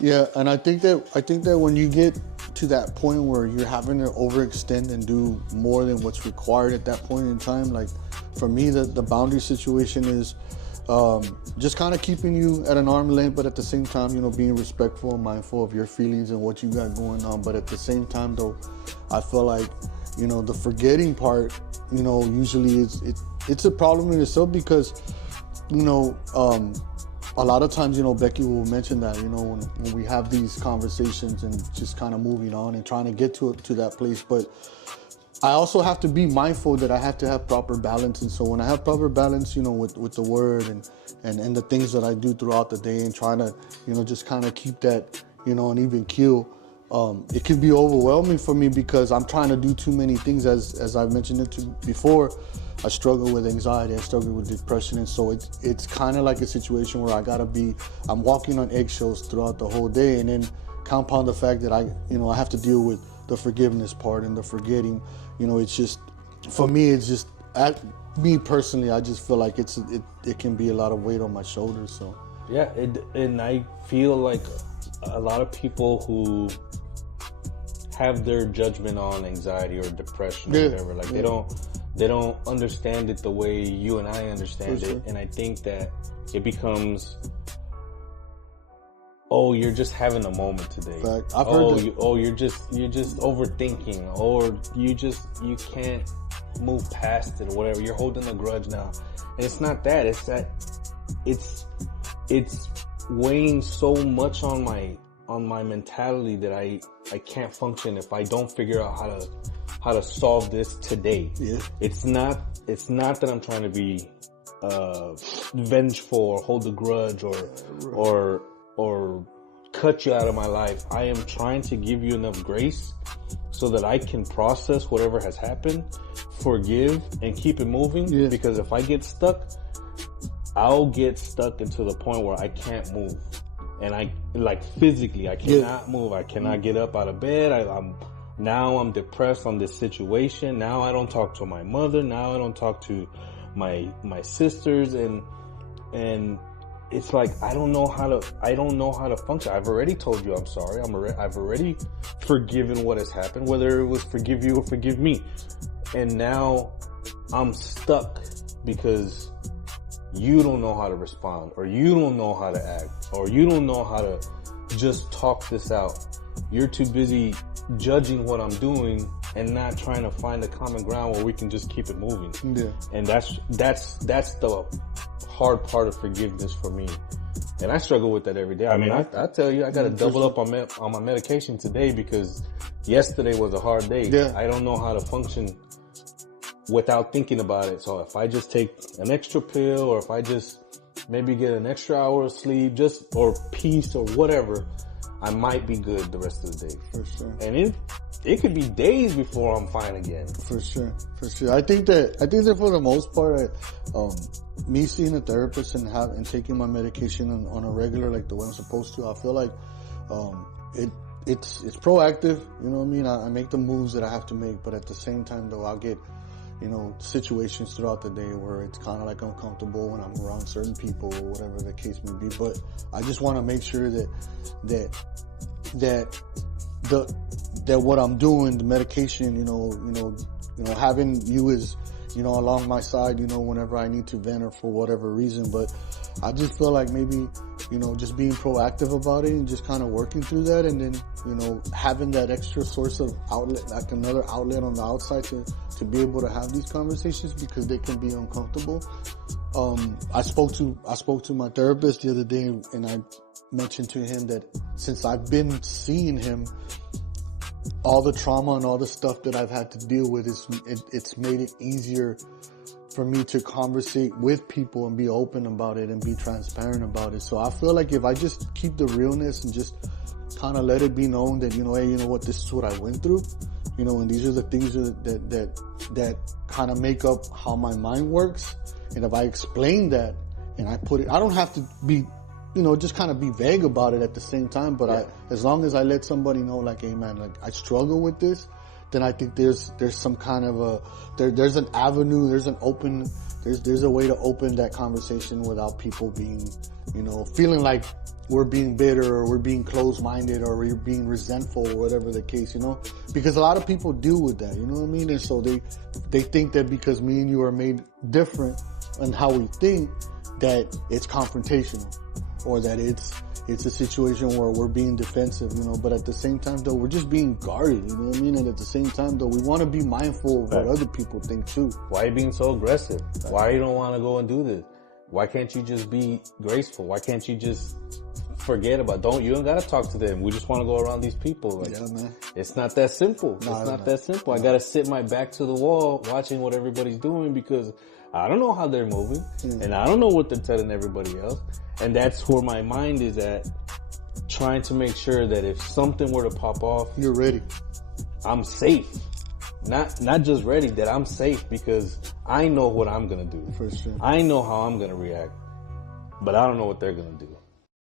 Yeah, and I think that when you get to that point where you're having to overextend and do more than what's required at that point in time, like for me, the boundary situation is just kind of keeping you at an arm length, but at the same time, being respectful and mindful of your feelings and what you got going on. But at the same time, though, I feel like the forgetting part, usually it's a problem in itself because you know. A lot of times, Becky will mention that, when we have these conversations and just kind of moving on and trying to get to that place. But I also have to be mindful that I have to have proper balance. And so when I have proper balance, with the word and the things that I do throughout the day and trying to, just kind of keep that, an even keel, it can be overwhelming for me because I'm trying to do too many things. As I've mentioned it before, I struggle with anxiety, I struggle with depression, and so it's kind of like a situation where I'm walking on eggshells throughout the whole day, and then compound the fact that I have to deal with the forgiveness part and the forgetting. It's just, for me, it's just, me personally, I just feel like it can be a lot of weight on my shoulders. So Yeah, and I feel like a lot of people who have their judgment on anxiety or depression or whatever, like they don't understand it the way you and I understand it, and I think that it becomes, oh, you're just having a moment today. Fact. I've heard that. You're just overthinking, or you can't move past it or whatever. You're holding a grudge now, and it's not that. It's that it's weighing so much on my mentality that I can't function if I don't figure out how to solve this today. Yeah. It's not that I'm trying to be vengeful or hold a grudge or cut you out of my life. I am trying to give you enough grace so that I can process whatever has happened, forgive, and keep it moving. Yeah. Because if I get stuck, I'll get stuck into the point where I can't move. And I, like, physically, I cannot move. I cannot get up out of bed. I'm depressed on this situation. Now I don't talk to my mother. Now I don't talk to my sisters, and it's like I don't know how to function. I've already told you I'm sorry. I've already forgiven what has happened, whether it was forgive you or forgive me. And now I'm stuck because you don't know how to respond, or you don't know how to act, or you don't know how to just talk this out. You're too busy judging what I'm doing and not trying to find a common ground where we can just keep it moving. Yeah. And that's the hard part of forgiveness for me. And I struggle with that every day. I mean, I tell you, I got to double up on my medication today because yesterday was a hard day. Yeah. I don't know how to function without thinking about it. So if I just take an extra pill, or if I just maybe get an extra hour of sleep, or peace or whatever, I might be good the rest of the day. For sure. And it could be days before I'm fine again. For sure. I think that for the most part, me seeing a therapist and taking my medication on a regular, like the way I'm supposed to, I feel like it's proactive. You know what I mean? I make the moves that I have to make, but at the same time, though, I'll get situations throughout the day where it's kind of like uncomfortable when I'm around certain people or whatever the case may be. But I just want to make sure that what I'm doing, the medication, having you is, along my side, whenever I need to vent or for whatever reason. But I just feel like maybe, just being proactive about it and just kind of working through that, and then, having that extra source of outlet, like another outlet on the outside to be able to have these conversations, because they can be uncomfortable. I spoke to my therapist the other day, and I mentioned to him that since I've been seeing him, all the trauma and all the stuff that I've had to deal with, it's made it easier for me to conversate with people and be open about it and be transparent about it. So I feel like if I just keep the realness and just kind of let it be known that, hey, this is what I went through, and these are the things that kind of make up how my mind works. And if I explain that and I put it, I don't have to be, just kind of be vague about it at the same time. But as long as I let somebody know, like, hey man, like I struggle with this, then I think there's some kind of there's an avenue, there's a way to open that conversation without people being, feeling like we're being bitter or we're being closed-minded or we're being resentful or whatever the case, because a lot of people deal with that, you know what I mean? And so they think that because me and you are made different in how we think, that it's confrontational or that it's a situation where we're being defensive, but at the same time though, we're just being guarded, you know what I mean? And at the same time though, we want to be mindful of what other people think too. Why are you being so aggressive? Why you don't want to go and do this? Why can't you just be graceful? Why can't you just forget about, you don't gotta talk to them. We just want to go around these people. Like, Yeah, man. it's not that simple. No, it's not that simple. I gotta sit my back to the wall watching what everybody's doing because I don't know how they're moving and I don't know what they're telling everybody else. And that's where my mind is at, trying to make sure that if something were to pop off, You're ready. I'm safe. Not just ready, that I'm safe because I know what I'm gonna do. For sure. I know how I'm gonna react, but I don't know what they're gonna do.